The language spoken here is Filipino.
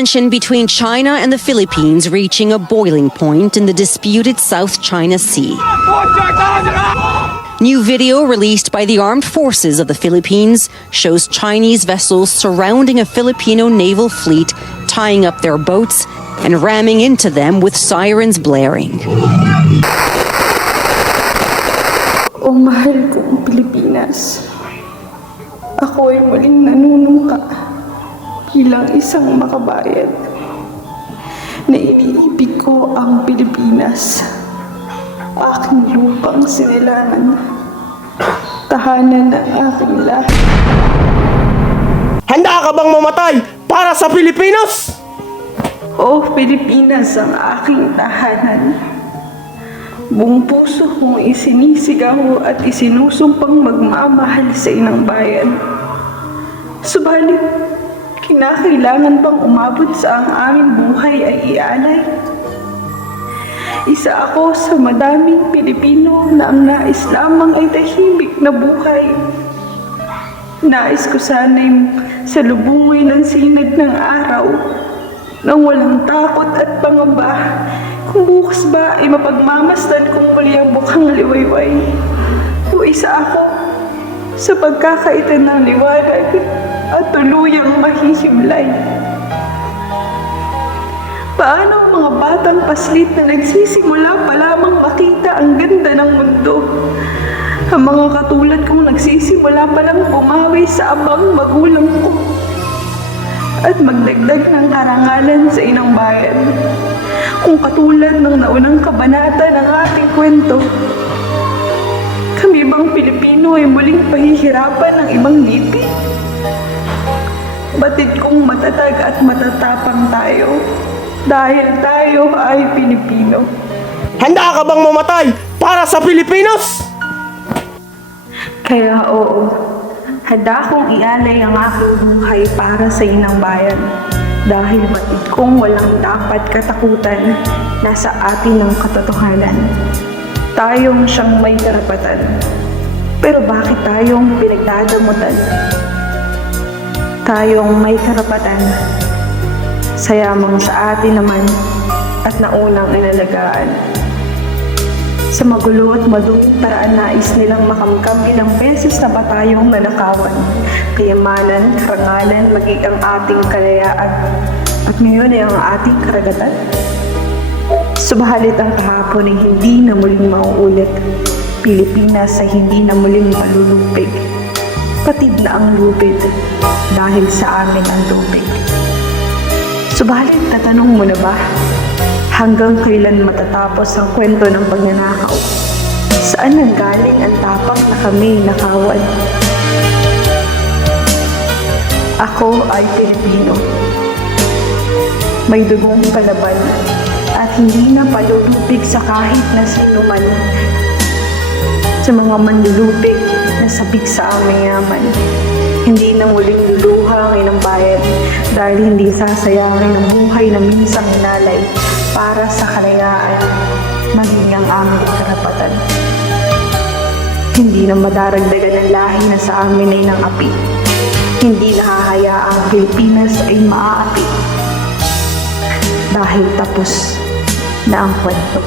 Tension between China and the Philippines reaching a boiling point in the disputed South China Sea. New video released by the Armed Forces of the Philippines shows Chinese vessels surrounding a Filipino naval fleet, tying up their boats and ramming into them with sirens blaring. O mahal kong Pilipinas, ako ay muling nanunungka bilang isang makabayan na iniibig ko ang Pilipinas, aking lupang sinilangan, tahanan ng aking lahat. Handa ka bang mamatay para sa Pilipinas? O Pilipinas ang aking tahanan. Buong puso kong isinisigaw at isinusumpang magmamahal sa inang bayan. Subalit, kinakailangan bang umabot sa ang aming buhay ay ialay? Isa ako sa madaming Pilipino na ang nais lamang ay tahimik na buhay. Nais ko sana'y salubungin ng sinag ng araw nang walang takot at pangamba, kung bukas ba ay mapagmamasdan kong muli ang mukhang liwayway. O isa ako sa pagkakaitan ng liwanag at tuluyang mahihimlay. Paano ang mga batang paslit na nagsisimula pa lamang makita ang ganda ng mundo? Ang mga katulad kong nagsisimula pa lang pumawi sa abang magulang ko at magdagdag ng karangalan sa inang bayan. Kung katulad ng naunang kabanata ng ating kwento, kami bang Pilipino ay muling pahihirapan ng ibang lipi? Batid kong matatag at matatapang tayo dahil tayo ay Pilipino. Handa ka bang mamatay para sa Pilipinas? Kaya oo, handa kong ialay ang aking buhay para sa inang bayan dahil batid kong walang dapat katakutan nasa atin ng katotohanan. Tayong siyang may karapatan. Pero bakit tayong pinagdadamutan? Tayong may karapatan. Sayamang sa atin naman at naunang inalagaan. Sa magulo at maduming paraan nais nilang makamkam ilang beses na ba tayong nanakawan, kayamanan, karangalan, maging ang ating kalayaan, at ngayon ay ang ating karagatan. Subalit ang kahapon ay hindi na muling mauulit. Pilipinas ay hindi na muling malulupig. Patid na ang lupid dahil sa amin ang tubig. Subalit tatanong mo na ba, hanggang kailan matatapos ang kwento ng pagnanakaw? Saan nanggaling ang tapang na kami nakawan? Ako ay Pilipino. May dugong palaban at hindi na palulupig sa kahit na sino man. Sa mga manlulupig na sabik sa aming yaman, hindi na muling luluha ang inang bayan dahil hindi sasayangin ang buhay na minsang inalay para sa kalayaan, maging ang aming karapatan. Hindi na madaragdagan ang lahi na sa amin ay ng api. Hindi nahahayaang Pilipinas ay maaapi. Dahil tapos na ang kwento.